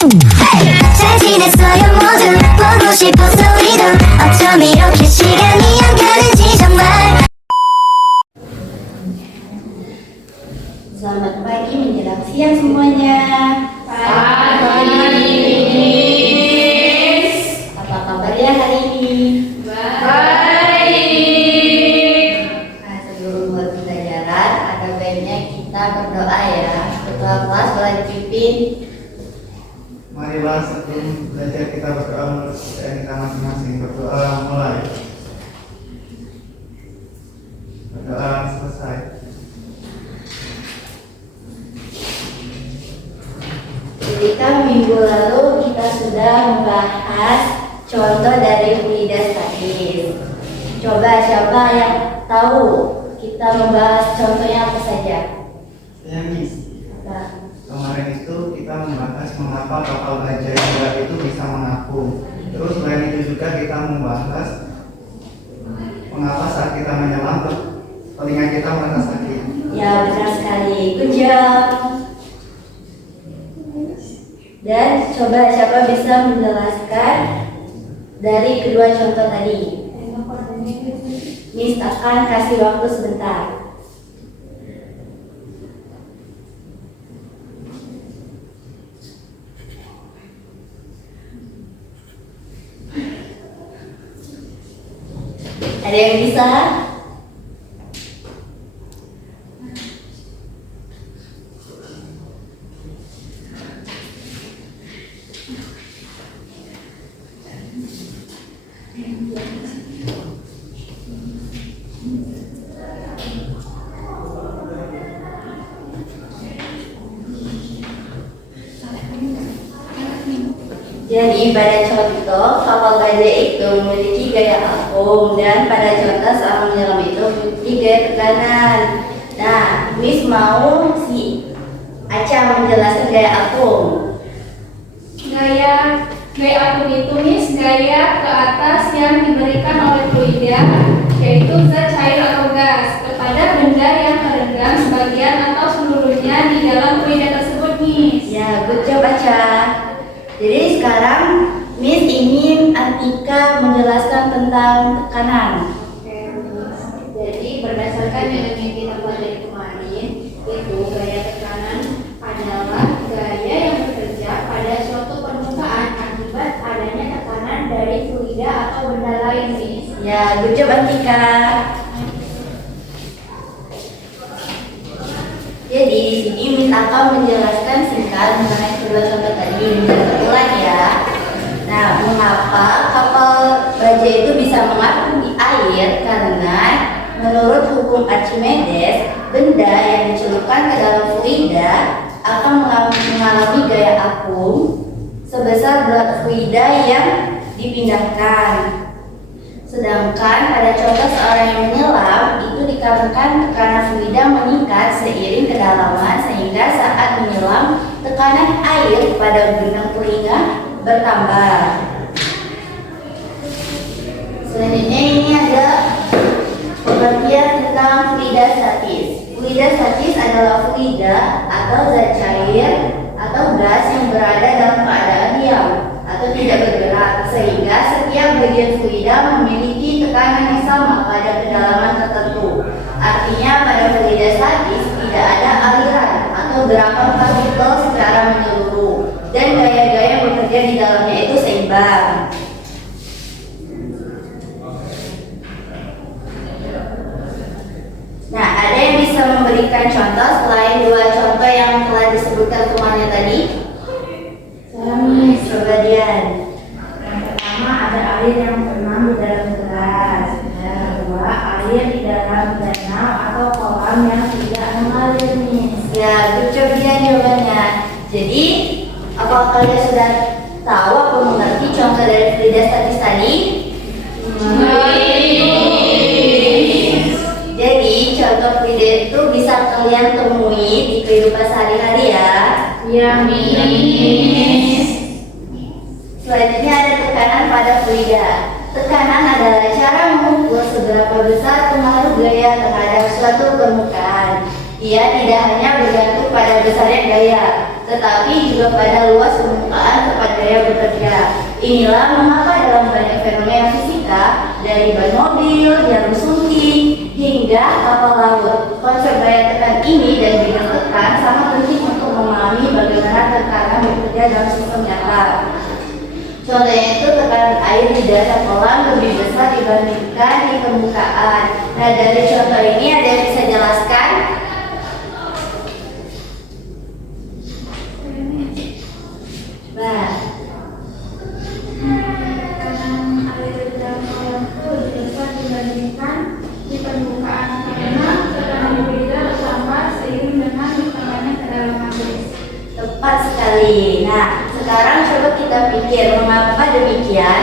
잘 지냈어요 모두 보고 싶어서 우리도 어쩜 이렇게 시간이 안 가는지 정말. Selamat pagi menjelang siang semuanya. Pagi. Apa kabarnya hari ini? Baik. Nah, sebelum mulai pembelajaran, ada baiknya kita berdoa ya. Ketua kelas boleh dipimpin. Marilah sebelum belajar kita berdoa menurut kepercayaan kita masing-masing. Berdoa mulai. Berdoa selesai. Ketika minggu lalu kita sudah membahas contoh dari fluida statis. Coba siapa yang tahu kita membahas contohnya apa saja? Ya, Miss. Apa? Kemarin itu kita membahas mengapa kapal baja yang berat itu bisa mengapung. Terus selain itu juga kita membahas mengapa saat kita menyelam telinga kita merasa sakit. Ya, benar sekali. Good job. Dan coba siapa bisa menjelaskan dari kedua contoh tadi? Miss akan kasih waktu sebentar. Ada yang bisa? Jadi pada contoh kapal baja itu memiliki gaya apung dan pada contoh saat menyelam itu memiliki gaya tekanan. Nah, Miss mau si Aca menjelaskan gaya apung. Gaya apung itu Miss gaya ke atas yang diberikan oleh fluida, yaitu zat cair atau gas, kepada benda yang terendam sebagian atau seluruhnya di dalam fluida tersebut, Miss. Ya, good job Aca. Jadi sekarang Miss ingin Atika menjelaskan tentang tekanan. Jadi berdasarkan yang kita pelajari kemarin, itu gaya tekanan adalah gaya yang bekerja pada suatu permukaan akibat adanya tekanan dari fluida atau benda lain, Miss. Ya, good job Atika. Jadi di sini Miss akan menjelaskan singkat mengenai kedua contoh tadi. Ulang ya. Nah, mengapa kapal baja itu bisa mengapung di air? Karena menurut hukum Archimedes, benda yang dicelupkan ke dalam fluida akan mengalami gaya apung sebesar berat fluida yang dipindahkan. Sedangkan pada contoh seorang yang menyelam itu dikarenakan tekanan fluida meningkat seiring kedalaman sehingga saat menyelam tekanan air pada benang telinga bertambah. Selanjutnya ini ada pengertian tentang fluida statis. Fluida statis adalah fluida atau zat cair atau gas yang berada dalam keadaan diam atau tidak bergerak sehingga setiap bagian fluida memiliki tekanan yang sama pada kedalaman tertentu. Artinya pada fluida statis tidak ada aliran atau gerakan partikel secara menyeluruh dan gaya-gaya yang bekerja di dalamnya itu seimbang. Nah, ada yang bisa memberikan contoh selain dua contoh yang telah disebutkan kemarin tadi? Coba Dian. Yang pertama ada air yang berenang di dalam gelas. Yang kedua air di dalam danau atau kolam yang tidak mengalir, Miss. Ya, good job Dian jawabannya. Jadi, apakah kalian sudah tahu atau mengerti contoh dari fluida statis tadi? Jadi, contoh fluida itu bisa kalian temui di kehidupan sehari-hari ya. Ya, Miss. Selanjutnya ada tekanan pada fluida. Tekanan adalah cara mengukur seberapa besar pengaruh gaya terhadap suatu permukaan. Ia tidak hanya bergantung pada besarnya gaya, tetapi juga pada luas permukaan tempat daya bekerja. Inilah mengapa dalam banyak fenomena fisika, dari ban mobil, jarum suntik, hingga kapal laut, konsep daya tekan ini dan bidang tekan sangat penting untuk memahami bagaimana tekanan bekerja dalam sistem nyata. Contohnya itu tekanan air di dasar kolam lebih besar dibandingkan di permukaan. Nah, dari contoh ini ada yang bisa jelaskan? Nah, Tekanan air di dalam kolam itu lebih besar dibandingkan di permukaan karena tekanan berbeda sama seiring dengan ditekannya kedalaman garis. tepat sekali. Nah, sekarang coba kita pikir mengapa demikian.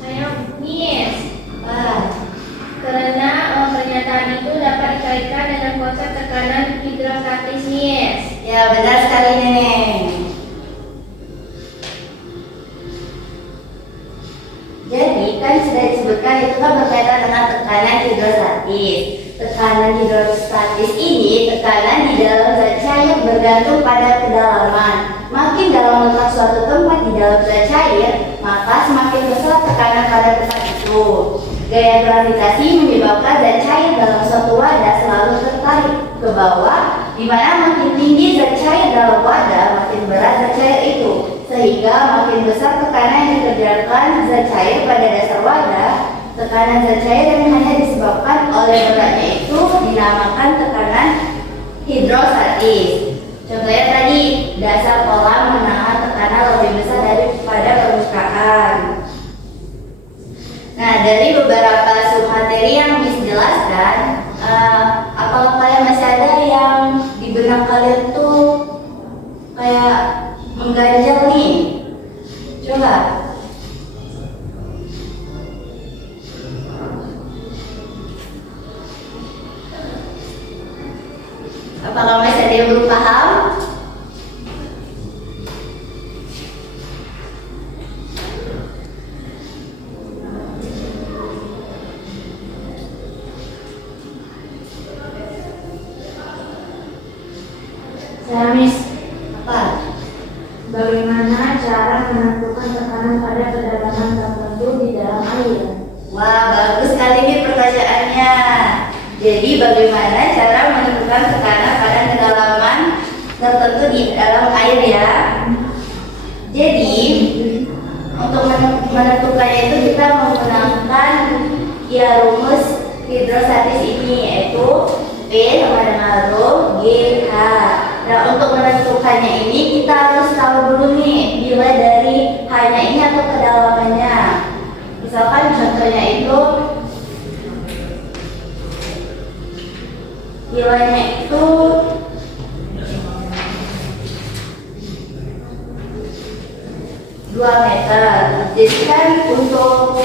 Saya Miss. Wah, Karena pernyataan itu dapat dikaitkan dengan konsep tekanan hidrostatis, Miss. ya benar sekali Nenek. Jadi kan sudah disebutkan itu kan berkaitan dengan tekanan hidrostatis. Tekanan hidrostatis ini tekanan di dalam zat cair bergantung pada kedalaman. Makin dalam letak suatu tempat di dalam zat cair, maka semakin besar tekanan pada tempat itu. Gaya gravitasi menyebabkan zat cair dalam suatu wadah selalu tertarik ke bawah, di mana makin tinggi zat cair dalam wadah, makin berat zat cair itu. Sehingga makin besar tekanan yang dikerjakan zat cair pada dasar wadah. Tekanan zat cair yang hanya disebabkan oleh beratnya itu dinamakan tekanan hidrostatis. Contohnya tadi, dasar kolam menahan tekanan lebih besar daripada permukaan. Nah, dari beberapa submateri yang Miss jelaskan, apakah kalian masih ada yang di benak kalian tuh kayak mengganjal nih? Coba. Apakah masih ada yang belum paham? Saya Miss, Apa? bagaimana cara menentukan tekanan pada kedalaman tertentu di dalam air? Wah, bagus sekali nih pertanyaannya. Jadi bagaimana cara menentukan tekanan pada kedalaman tertentu di dalam air ya? Jadi untuk menentukannya itu kita menggunakan ya rumus hidrostatis ini, yaitu P sama dengan rho G H. Nah, untuk menentukannya ini kita harus tahu dulu nih nilai dari H-nya ini atau kedalamannya. Misalkan contohnya itu nilainya itu 2 meter. Jadi kan untuk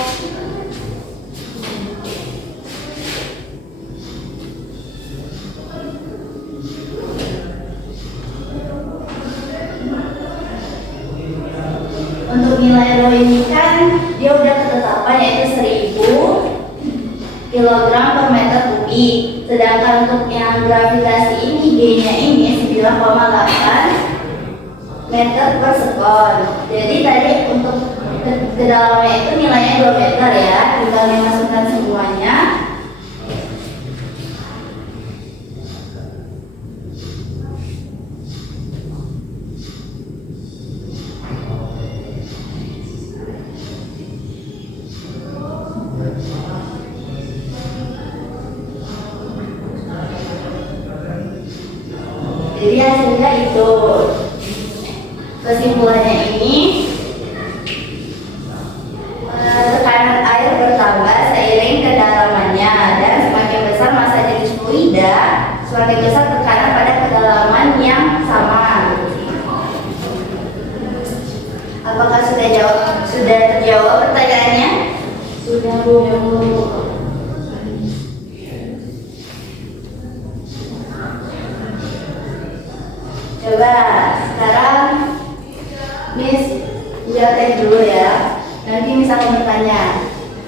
nilai rho ini kan dia udah ketetapan yaitu 1000 kilogram per meter kubik. Sedangkan untuk yang gravitasi ini G-nya ini 9,8 meter per sekon. Jadi tadi untuk kedalamannya itu nilainya 2 meter ya. Tinggal dimasukkan semuanya. Jadi hasilnya itu, kesimpulannya ini tekanan air bertambah seiring kedalamannya, dan semakin besar massa jenis fluida, semakin besar tekanan pada kedalaman yang sama. Apakah sudah terjawab pertanyaannya? Sudah Bu. Coba sekarang Miss jelasin dulu ya. Nanti Miss akan bertanya.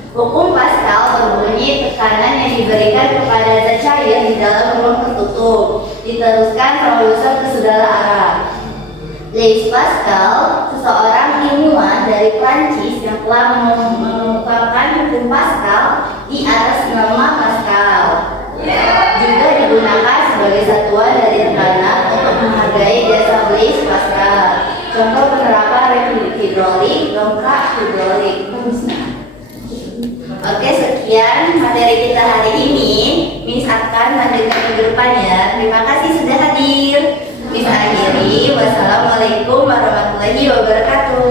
Hukum Pascal berbunyi tekanan yang diberikan kepada zat cair di dalam ruang tertutup diteruskan rembausan ke segala arah. Blaise Pascal, seseorang ilmuwan dari Prancis yang telah mengemukakan hukum Pascal di atas nama Pascal, juga digunakan sebagai satuan dari tekanan untuk menghargai jasa Blaise Pascal. Contoh penerapan rem hidrolik, dongkrak hidrolik. Oke, sekian materi kita hari ini. Miss akan lanjutkan minggu depannya. Terima kasih sudah hadir. Miss akhiri. Wassalamualaikum warahmatullahi wabarakatuh.